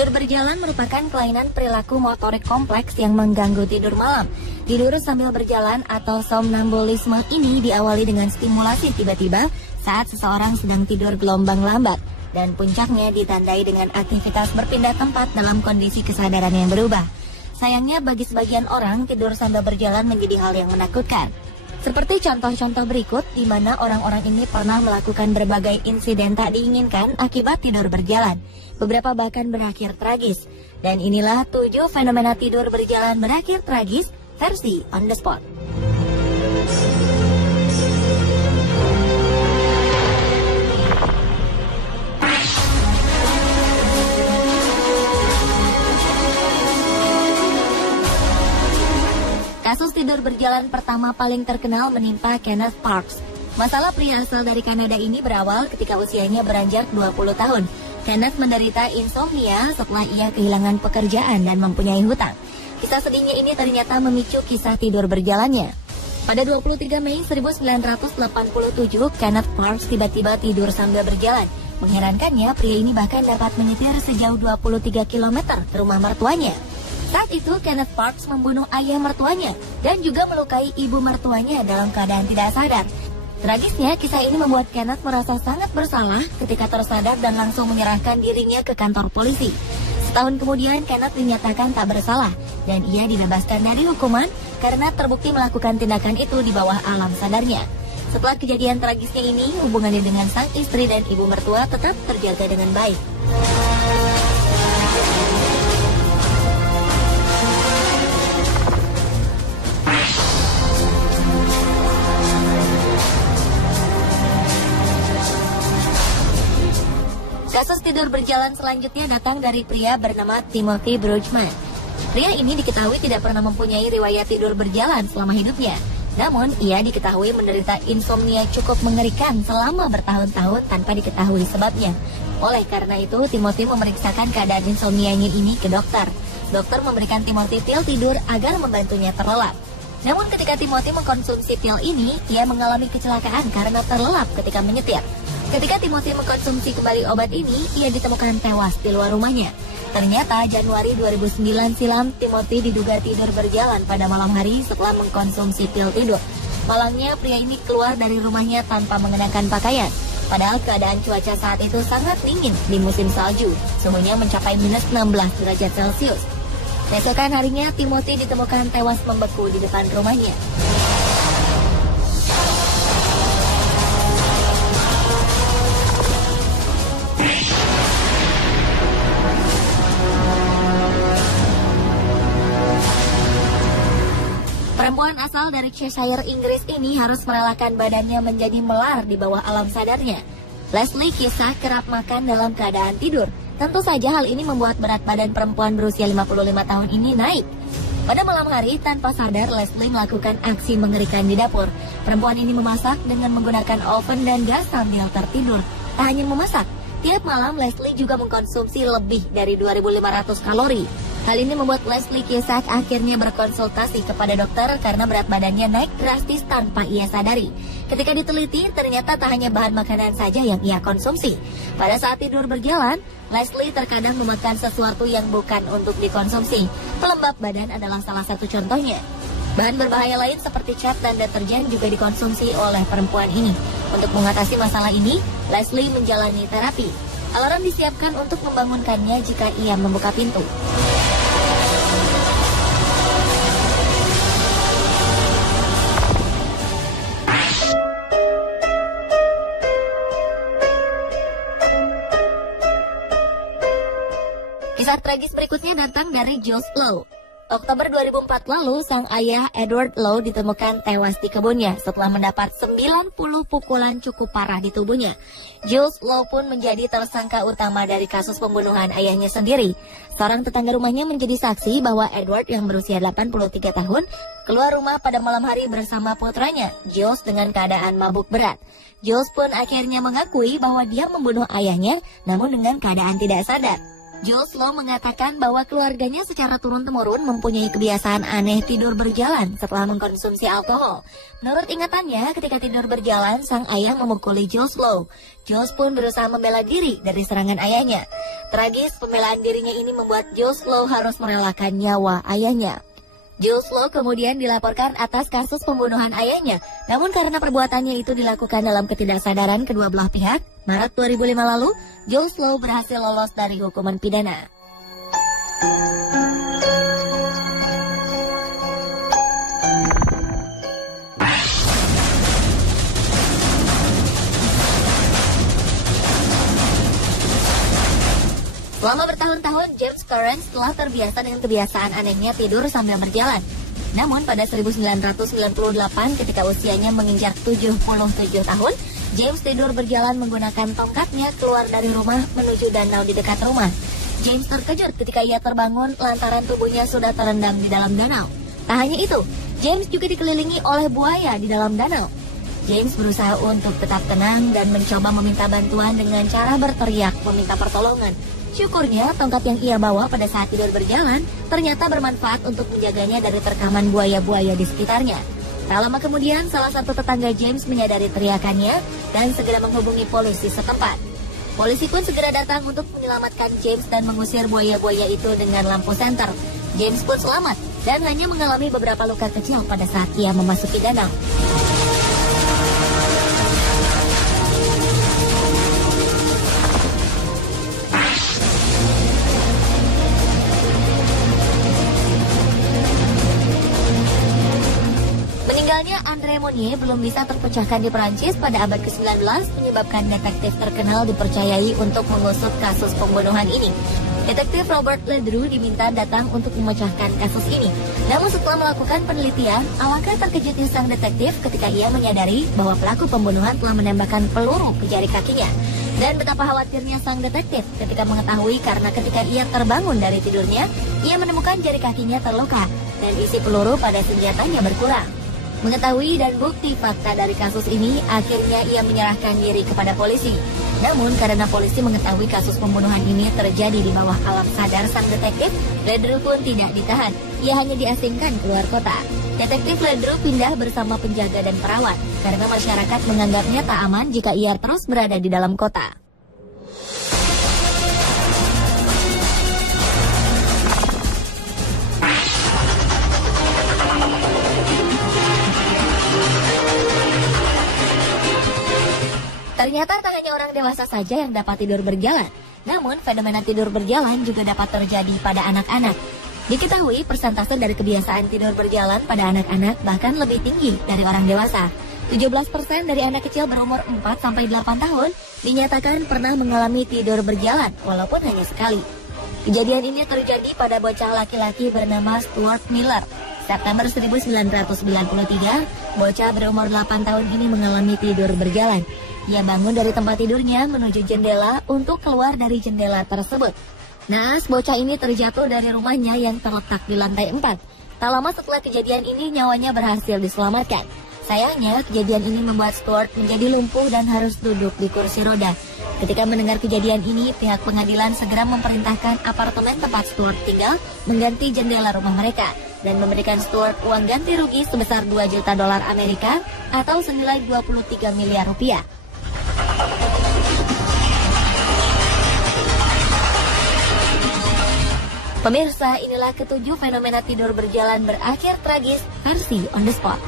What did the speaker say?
Tidur berjalan merupakan kelainan perilaku motorik kompleks yang mengganggu tidur malam. Tidur sambil berjalan atau somnambulisme ini diawali dengan stimulasi tiba-tiba saat seseorang sedang tidur gelombang lambat, dan puncaknya ditandai dengan aktivitas berpindah tempat dalam kondisi kesadaran yang berubah. Sayangnya bagi sebagian orang, tidur sambil berjalan menjadi hal yang menakutkan. Seperti contoh-contoh berikut, di mana orang-orang ini pernah melakukan berbagai insiden tak diinginkan akibat tidur berjalan. Beberapa bahkan berakhir tragis. Dan inilah 7 fenomena tidur berjalan berakhir tragis versi On The Spot. Kasus tidur berjalan pertama paling terkenal menimpa Kenneth Parks. Masalah pria asal dari Kanada ini berawal ketika usianya beranjak 20 tahun. Kenneth menderita insomnia setelah ia kehilangan pekerjaan dan mempunyai hutang. Kisah sedihnya ini ternyata memicu kisah tidur berjalannya. Pada 23 Mei 1987, Kenneth Parks tiba-tiba tidur sambil berjalan. Mengherankannya, pria ini bahkan dapat menyetir sejauh 23 km ke rumah mertuanya. Saat itu, Kenneth Parks membunuh ayah mertuanya dan juga melukai ibu mertuanya dalam keadaan tidak sadar. Tragisnya, kisah ini membuat Kenneth merasa sangat bersalah ketika tersadar dan langsung menyerahkan dirinya ke kantor polisi. Setahun kemudian, Kenneth dinyatakan tak bersalah dan ia dibebaskan dari hukuman karena terbukti melakukan tindakan itu di bawah alam sadarnya. Setelah kejadian tragisnya ini, hubungannya dengan sang istri dan ibu mertua tetap terjaga dengan baik. Kasus tidur berjalan selanjutnya datang dari pria bernama Timothy Brugman. Pria ini diketahui tidak pernah mempunyai riwayat tidur berjalan selama hidupnya. Namun, ia diketahui menderita insomnia cukup mengerikan selama bertahun-tahun tanpa diketahui sebabnya. Oleh karena itu, Timothy memeriksakan keadaan insomnianya ini ke dokter. Dokter memberikan Timothy pil tidur agar membantunya terlelap. Namun ketika Timothy mengkonsumsi pil ini, ia mengalami kecelakaan karena terlelap ketika menyetir. Ketika Timothy mengkonsumsi kembali obat ini, ia ditemukan tewas di luar rumahnya. Ternyata Januari 2009 silam, Timothy diduga tidur berjalan pada malam hari setelah mengkonsumsi pil tidur. Malangnya, pria ini keluar dari rumahnya tanpa mengenakan pakaian. Padahal keadaan cuaca saat itu sangat dingin di musim salju, suhunya mencapai minus 16 derajat Celcius. Besokan harinya, Timothy ditemukan tewas membeku di depan rumahnya. Perempuan asal dari Cheshire, Inggris ini harus merelakan badannya menjadi melar di bawah alam sadarnya. Leslie kisah kerap makan dalam keadaan tidur. Tentu saja hal ini membuat berat badan perempuan berusia 55 tahun ini naik. Pada malam hari, tanpa sadar, Leslie melakukan aksi mengerikan di dapur. Perempuan ini memasak dengan menggunakan oven dan gas sambil tertidur. Tak hanya memasak, tiap malam Leslie juga mengkonsumsi lebih dari 2.500 kalori. Hal ini membuat Leslie Kisak akhirnya berkonsultasi kepada dokter karena berat badannya naik drastis tanpa ia sadari. Ketika diteliti, ternyata tak hanya bahan makanan saja yang ia konsumsi. Pada saat tidur berjalan, Leslie terkadang memakan sesuatu yang bukan untuk dikonsumsi. Pelembab badan adalah salah satu contohnya. Bahan berbahaya lain seperti cat dan deterjen juga dikonsumsi oleh perempuan ini. Untuk mengatasi masalah ini, Leslie menjalani terapi. Alarm disiapkan untuk membangunkannya jika ia membuka pintu. Kisah tragis berikutnya datang dari Jules Lowe. Oktober 2004 lalu, sang ayah Edward Lowe ditemukan tewas di kebunnya setelah mendapat 90 pukulan cukup parah di tubuhnya. Jules Lowe pun menjadi tersangka utama dari kasus pembunuhan ayahnya sendiri. Seorang tetangga rumahnya menjadi saksi bahwa Edward yang berusia 83 tahun keluar rumah pada malam hari bersama putranya, Jules, dengan keadaan mabuk berat. Jules pun akhirnya mengakui bahwa dia membunuh ayahnya, namun dengan keadaan tidak sadar. Jules Lowe mengatakan bahwa keluarganya secara turun-temurun mempunyai kebiasaan aneh tidur berjalan setelah mengkonsumsi alkohol. Menurut ingatannya, ketika tidur berjalan, sang ayah memukuli Jules Lowe. Jules pun berusaha membela diri dari serangan ayahnya. Tragis, pembelaan dirinya ini membuat Jules Lowe harus merelakan nyawa ayahnya. Jules Lowe kemudian dilaporkan atas kasus pembunuhan ayahnya. Namun karena perbuatannya itu dilakukan dalam ketidaksadaran kedua belah pihak, Maret 2005 lalu, Jules Lowe berhasil lolos dari hukuman pidana. Selama bertahun-tahun, James Curran telah terbiasa dengan kebiasaan anehnya tidur sambil berjalan. Namun pada 1998 ketika usianya menginjak 77 tahun, James tidur berjalan menggunakan tongkatnya keluar dari rumah menuju danau di dekat rumah. James terkejut ketika ia terbangun lantaran tubuhnya sudah terendam di dalam danau. Tak hanya itu, James juga dikelilingi oleh buaya di dalam danau. James berusaha untuk tetap tenang dan mencoba meminta bantuan dengan cara berteriak meminta pertolongan. Syukurnya, tongkat yang ia bawa pada saat tidur berjalan ternyata bermanfaat untuk menjaganya dari terkaman buaya-buaya di sekitarnya. Tak lama kemudian, salah satu tetangga James menyadari teriakannya dan segera menghubungi polisi setempat. Polisi pun segera datang untuk menyelamatkan James dan mengusir buaya-buaya itu dengan lampu senter. James pun selamat dan hanya mengalami beberapa luka kecil pada saat ia memasuki danau. Meninggalnya André Monnier belum bisa terpecahkan di Perancis pada abad ke-19 menyebabkan detektif terkenal dipercayai untuk mengusut kasus pembunuhan ini. Detektif Robert Ledru diminta datang untuk memecahkan kasus ini. Namun setelah melakukan penelitian, alangkah terkejutnya sang detektif ketika ia menyadari bahwa pelaku pembunuhan telah menembakkan peluru ke jari kakinya. Dan betapa khawatirnya sang detektif ketika mengetahui karena ketika ia terbangun dari tidurnya, ia menemukan jari kakinya terluka dan isi peluru pada senjatanya berkurang. Mengetahui dan bukti fakta dari kasus ini, akhirnya ia menyerahkan diri kepada polisi. Namun karena polisi mengetahui kasus pembunuhan ini terjadi di bawah alam sadar sang detektif, Ledru pun tidak ditahan. Ia hanya diasingkan keluar kota. Detektif Ledru pindah bersama penjaga dan perawat, karena masyarakat menganggapnya tak aman jika ia terus berada di dalam kota. Ternyata tak hanya orang dewasa saja yang dapat tidur berjalan, namun fenomena tidur berjalan juga dapat terjadi pada anak-anak. Diketahui persentase dari kebiasaan tidur berjalan pada anak-anak bahkan lebih tinggi dari orang dewasa. 17% dari anak kecil berumur 4-8 tahun dinyatakan pernah mengalami tidur berjalan walaupun hanya sekali. Kejadian ini terjadi pada bocah laki-laki bernama Stuart Miller. September 1993, bocah berumur 8 tahun ini mengalami tidur berjalan. Ia bangun dari tempat tidurnya menuju jendela untuk keluar dari jendela tersebut. Naas, bocah ini terjatuh dari rumahnya yang terletak di lantai 4. Tak lama setelah kejadian ini, nyawanya berhasil diselamatkan. Sayangnya, kejadian ini membuat Stuart menjadi lumpuh dan harus duduk di kursi roda. Ketika mendengar kejadian ini, pihak pengadilan segera memerintahkan apartemen tempat Stuart tinggal mengganti jendela rumah mereka dan memberikan Stuart uang ganti rugi sebesar $2 juta Amerika atau senilai 23 miliar rupiah. Pemirsa, inilah ketujuh fenomena tidur berjalan berakhir tragis versi On The Spot.